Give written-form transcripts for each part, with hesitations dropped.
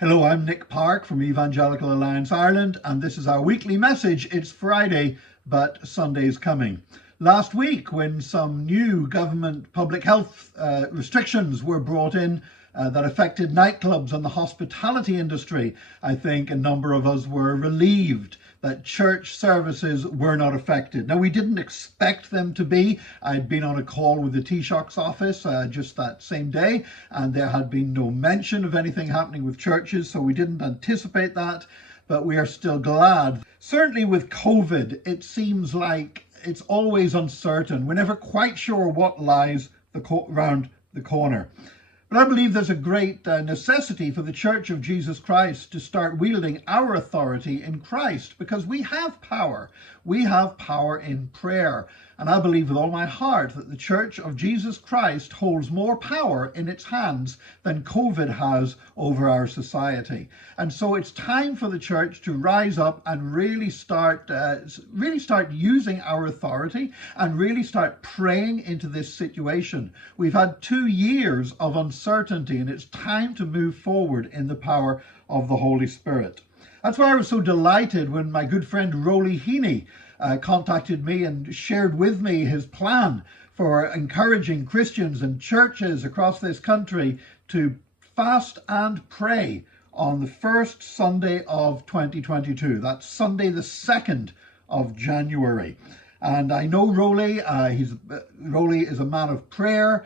Hello, I'm Nick Park from Evangelical Alliance Ireland, and this is our weekly message. It's Friday, but Sunday's coming. Last week, when some new government public health restrictions were brought in that affected nightclubs and the hospitality industry, I think a number of us were relieved that church services were not affected. Now, we didn't expect them to be. I'd been on a call with the Taoiseach's office just that same day, and there had been no mention of anything happening with churches, so we didn't anticipate that, but we are still glad. Certainly with COVID, it seems like it's always uncertain. We're never quite sure what lies around the corner. But I believe there's a great necessity for the Church of Jesus Christ to start wielding our authority in Christ, because we have power. We have power in prayer. And I believe with all my heart that the Church of Jesus Christ holds more power in its hands than COVID has over our society. And so it's time for the church to rise up and really start using our authority and really start praying into this situation. We've had 2 years of uncertainty, and it's time to move forward in the power of the Holy Spirit. That's why I was so delighted when my good friend Roly Heaney contacted me and shared with me his plan for encouraging Christians and churches across this country to fast and pray on the first Sunday of 2022. That's Sunday the 2nd of January. And I know Roly is a man of prayer,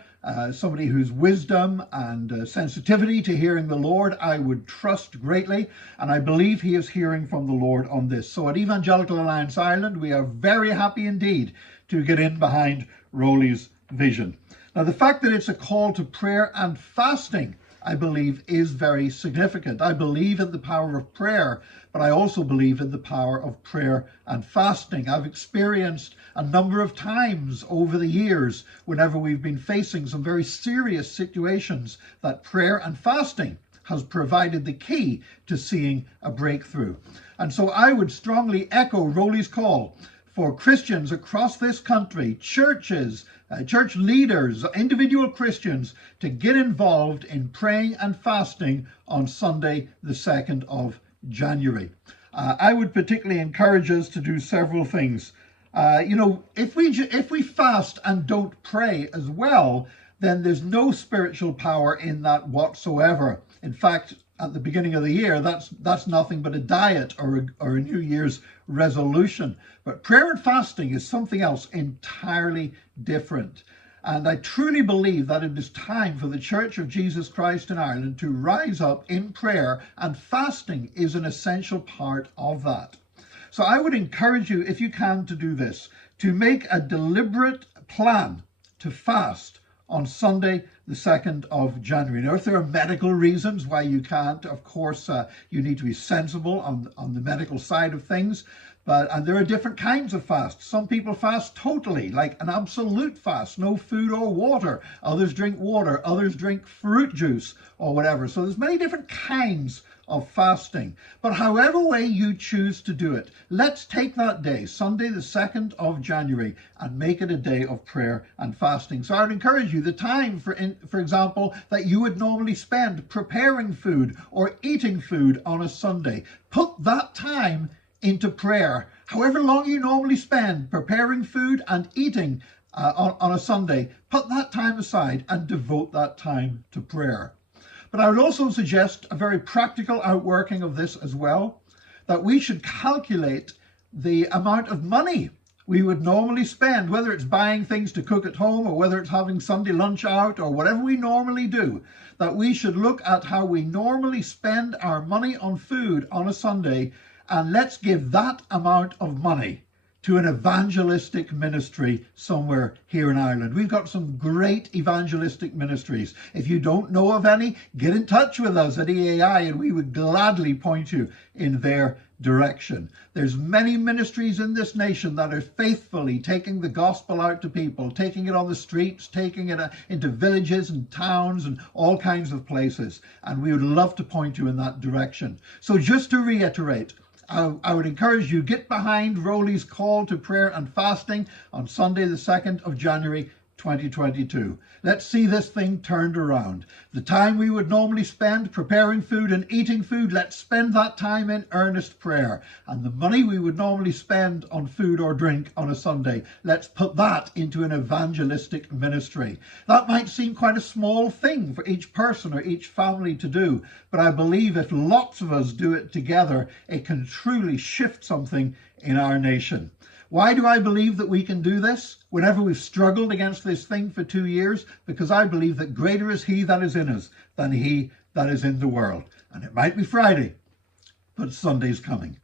somebody whose wisdom and sensitivity to hearing the Lord I would trust greatly, and I believe he is hearing from the Lord on this. So at Evangelical Alliance Ireland, we are very happy indeed to get in behind Roly's vision. Now, the fact that it's a call to prayer and fasting, I believe, is very significant. I believe in the power of prayer, but I also believe in the power of prayer and fasting. I've experienced a number of times over the years, whenever we've been facing some very serious situations, that prayer and fasting has provided the key to seeing a breakthrough. And so I would strongly echo Roly's call for Christians across this country, churches, church leaders, individual Christians, to get involved in praying and fasting on Sunday, the 2nd of January. I would particularly encourage us to do several things. If we fast and don't pray as well, then there's no spiritual power in that whatsoever. In fact, at the beginning of the year, that's nothing but a diet or a New Year's resolution. But prayer and fasting is something else entirely different. And I truly believe that it is time for the Church of Jesus Christ in Ireland to rise up in prayer, and fasting is an essential part of that. So I would encourage you, if you can, to do this, to make a deliberate plan to fast on Sunday, the 2nd of January. Now, if there are medical reasons why you can't, of course, you need to be sensible on the medical side of things. And there are different kinds of fasts. Some people fast totally, like an absolute fast, no food or water. Others drink water, others drink fruit juice or whatever. So there's many different kinds of fasting. But however way you choose to do it, let's take that day, Sunday the 2nd of January, and make it a day of prayer and fasting. So I would encourage you, the time, for example, that you would normally spend preparing food or eating food on a Sunday, put that time into prayer. However long you normally spend preparing food and eating on a Sunday, put that time aside and devote that time to prayer. But I would also suggest a very practical outworking of this as well, that we should calculate the amount of money we would normally spend, whether it's buying things to cook at home or whether it's having Sunday lunch out or whatever we normally do, that we should look at how we normally spend our money on food on a Sunday, and let's give that amount of money to an evangelistic ministry somewhere here in Ireland. We've got some great evangelistic ministries. If you don't know of any, get in touch with us at EAI and we would gladly point you in their direction. There's many ministries in this nation that are faithfully taking the gospel out to people, taking it on the streets, taking it into villages and towns and all kinds of places. And we would love to point you in that direction. So just to reiterate, I would encourage you, get behind Roly's call to prayer and fasting on Sunday the 2nd of January 2022. Let's see this thing turned around. The time we would normally spend preparing food and eating food, let's spend that time in earnest prayer. And the money we would normally spend on food or drink on a Sunday, let's put that into an evangelistic ministry. That might seem quite a small thing for each person or each family to do, but I believe if lots of us do it together, it can truly shift something in our nation. Why do I believe that we can do this whenever we've struggled against this thing for 2 years? Because I believe that greater is he that is in us than he that is in the world. And it might be Friday, but Sunday's coming.